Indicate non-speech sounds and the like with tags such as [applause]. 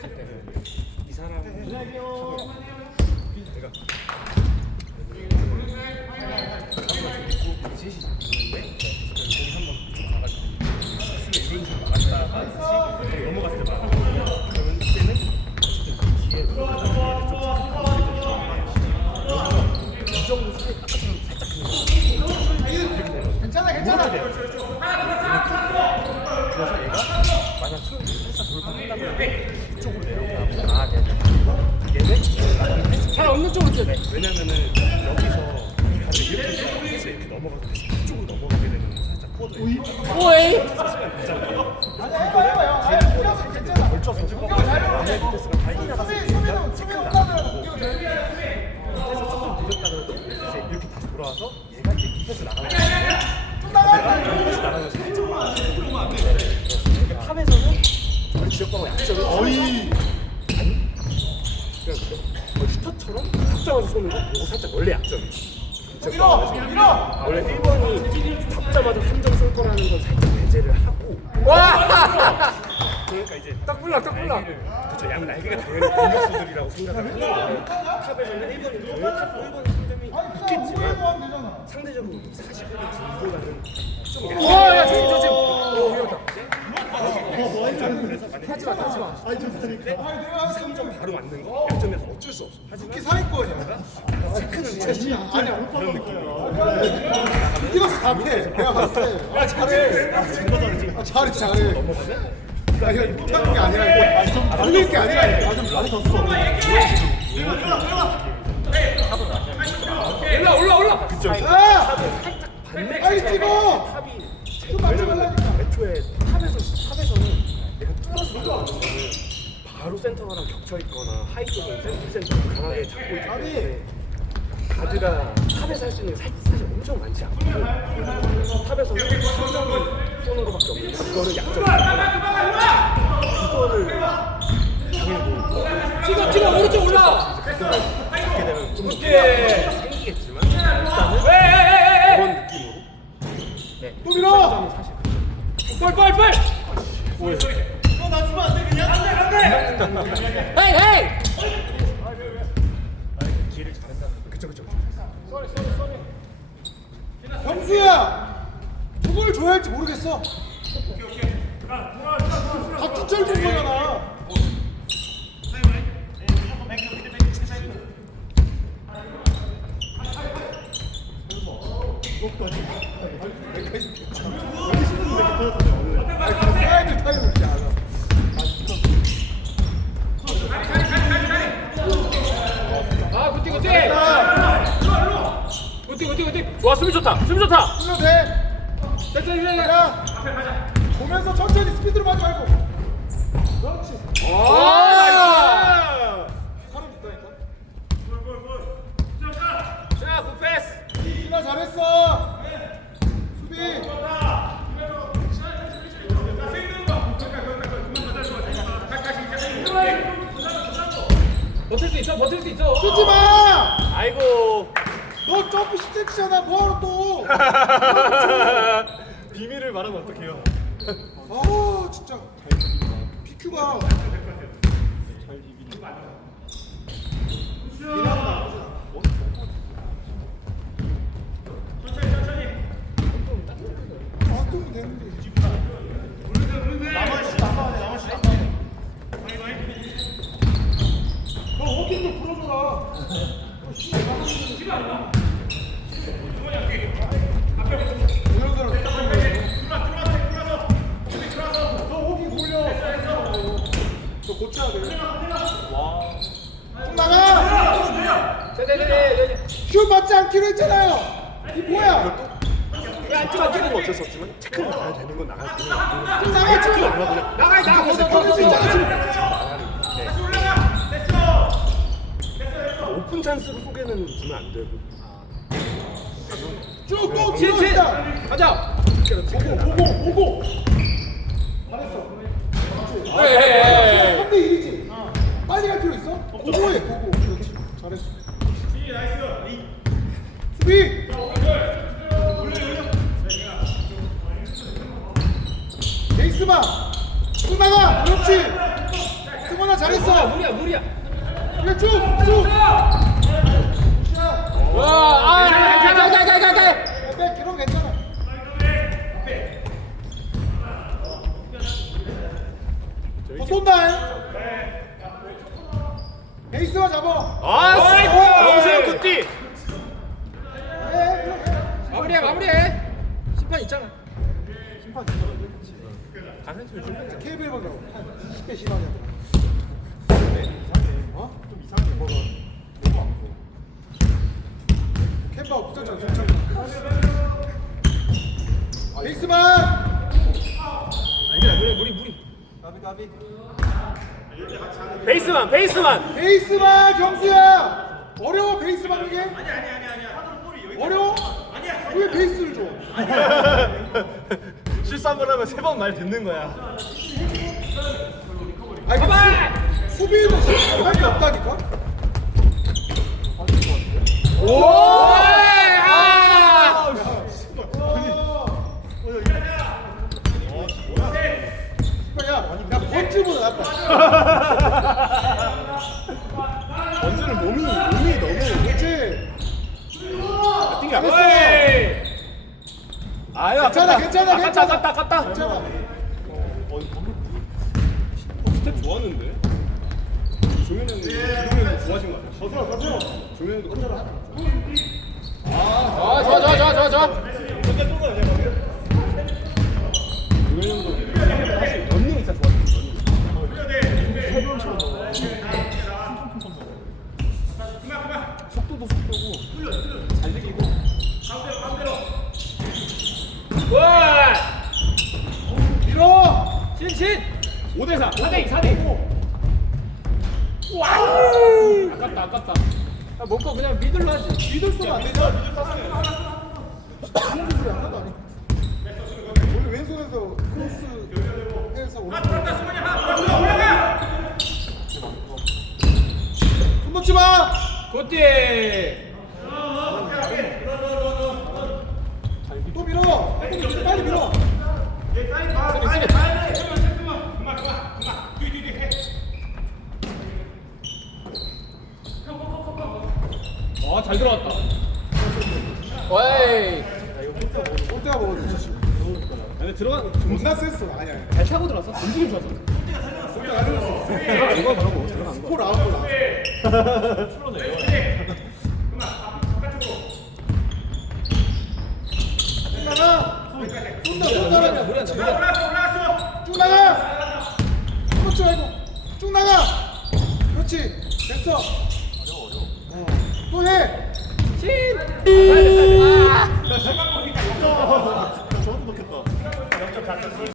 줬을 때는 이 사람 내가 셋이 있는데 거기 한번 쭉 스스로 이런 식으로 나갔다가 다시 넘어갔을 때 막. 그러면 그때는 어쨌든 그 뒤에 들어가다 이 정도 수준 아까처럼 살짝 괜찮아 괜찮아 그래서 얘가 만약 수영이 살짝 돌파한다고 해도 이쪽으로 내려가고 아 내가 얘는 나는 패스 잘 없는 쪽으로 쳐 왜냐면은 여기서 이렇게 해서 이렇게 넘어가서 다시 이쪽으로 넘어가게 되면 살짝 코어도 오이 잡자마자 쏘는 거 이거 살짝 원래 약점이에요 밀어 밀어 원래 1번이 잡자마자 3점 쏠 거라는 건 살짝 배제를 하고. 와! 그러니까 이제 딱 불러 딱 불러. 그렇죠 양 날개가 당연히 공격수들이라고 생각을 하는데 탑에서는 1번이 거의 탑 1번이 3점이 있겠지만 상대적으로 40분이 중보다는 좀 약간 와야 조심 조심 오 위험하다 하지마 하지마 근데 2, 3점 바로 맞는 거 약점에서 어쩔 수 없어 하지만 특히 상위권이야 체크는 해야지 아니야 그런 느낌이에요 이거 답해 내가 봤을 때 야, 잘해 아, 잘해 잘해 아 이거 못하는 게 아니라 돌릴 게 아니라 이거 좀 많이 졌어 올라 올라 올라 그쵸 아 빨리 찍어 좀 맞춰 왜냐면 달라니까 애초에 들어가는 거는 바로 센터랑 겹쳐 있거나 하이 쪽은 센터 센터를 강하게 잡고 있기 때문에 가드가 탑에서 할 수 있는 게 사실, 사실 엄청 많지 않고 탑에서는 3점을 쏘는 것밖에 없는데 그거는 약점이야 그거를 뭐 찍어 찍어 오른쪽 올라! 그거를 잡게 되면 좀 생기겠지만 일단은 그런 느낌으로. 네. 또 밀어! 사실 빨빨빨 헤이 헤이 기회를 잘한다 그쵸 그쵸 형수야 누굴 줘야 할지 모르겠어 같은 짤본 거잖아 사이드 타임을 이렇게 안 하. 아, 굿띠, 굿띠! 굿 띠, 굿띠, 굿띠! 좋아 수비 좋다 수비 좋다 흘러도 돼! 됐어, 됐어, 됐어! 보면서 천천히 스피드로 가지 말고! 그렇지! 와 사람 있다니까? 자 굿패스 희나 잘했어! 수비! 버틸 수 있어, 버틸 수 있어. 뛰지 마! 아이고 너 점프 10cm잖아, 뭐하러 또! [laughs] 비밀을 말하면 어떡해요 아, 진짜. PQ가. 안 뜨면 되는데. 너 어깨 좀 풀어줘라. 너 호기 돌려. 너 고쳐야 돼. 좀 나가. 슛 맞지 않기로 했잖아요. 이 뭐야? 찍어 찍는 거 어쩔 수 없지만 체크를 나가야 되는 건 나가야 되는 거좀 나가 지금. 나가, 나가, 거기서 나갈 수 있잖아 지금. 오픈 찬스로 소개는 주면 안 되고 쭉또. 있다. 가자. 보고 보고 보고. 잘했어. 에이. 3대 1이지. 빨리 갈 필요 있어? 보고해 보고. 그렇지. 잘했어. 수비. 베이스만. 쭉 나가. 그렇지. 잘했어 무리야 무리야 그래 쭉쭉 와 아, 가가가가가 백 기록 괜찮아 더 쏜다 베이스만 잡아 아, 정세영 굿띠. 해, 그래, 해. 마무리해 마무리해 심판 있잖아 KBL 보라고 10대 심하냐 어? 좀 이상해 뭐가 너무 안 보여 캠바가 붙었잖아 좋잖아 베이스만 무리야 무리 무리 무리 베이스만, 베이스만. 베이스만 경수야 어려워 베이스만 이게 아니 아니 아니 아니야 어려워? 아니야 왜 베이스를 줘? [laughs] 실수 한 번 하면 세 번 말 듣는 거야. 아니 그 수, 수비도 할게 없다니까 아 야, 야 번지보다 낫다 원주는 몸이, 몸이 너무. 그렇지 띵이야. 됐어. 아유, 괜찮아, 괜찮아, 괜찮아. 아깝다, 아깝다. 괜찮아 스텝 좋았는데? 조현이 형이 기동이 좋아하신 거 같아. 더 들어, 더 들어. 조현이 형도 깜짝 좋아 좋아 좋아 좋아 좋아 좋아 조현이 형도 사실 런닝이 진짜 좋았어. 속도도 속도고 잘 되기고 와 밀어 신신! 5대 4 4대 2 4대2 아깝다 아깝다. 야, 먹고 그냥 미들로 하지. 미들 쏘면 안 되잖아 그런 소리 하나도 안 해. 원래 왼손에서 크로스 해서 오른손 손 놓지 마! 굿띠 또 밀어 빨리 밀어 아잘 들어왔다 어이 올 때가 먹어줘 근데 들어간 존나 셌어 아니야. 잘 차고 들어왔어 움직임 좋았어 안 흘렀어 이거 바라고 들어간 거. 콜 아웃 콜 아웃 나가 쏜다 쏜다 무리한다 무리한다 쭉 나가 그렇지 말고 쭉 나가 그렇지 됐어 어. 또해 신 좋은 먹겠다.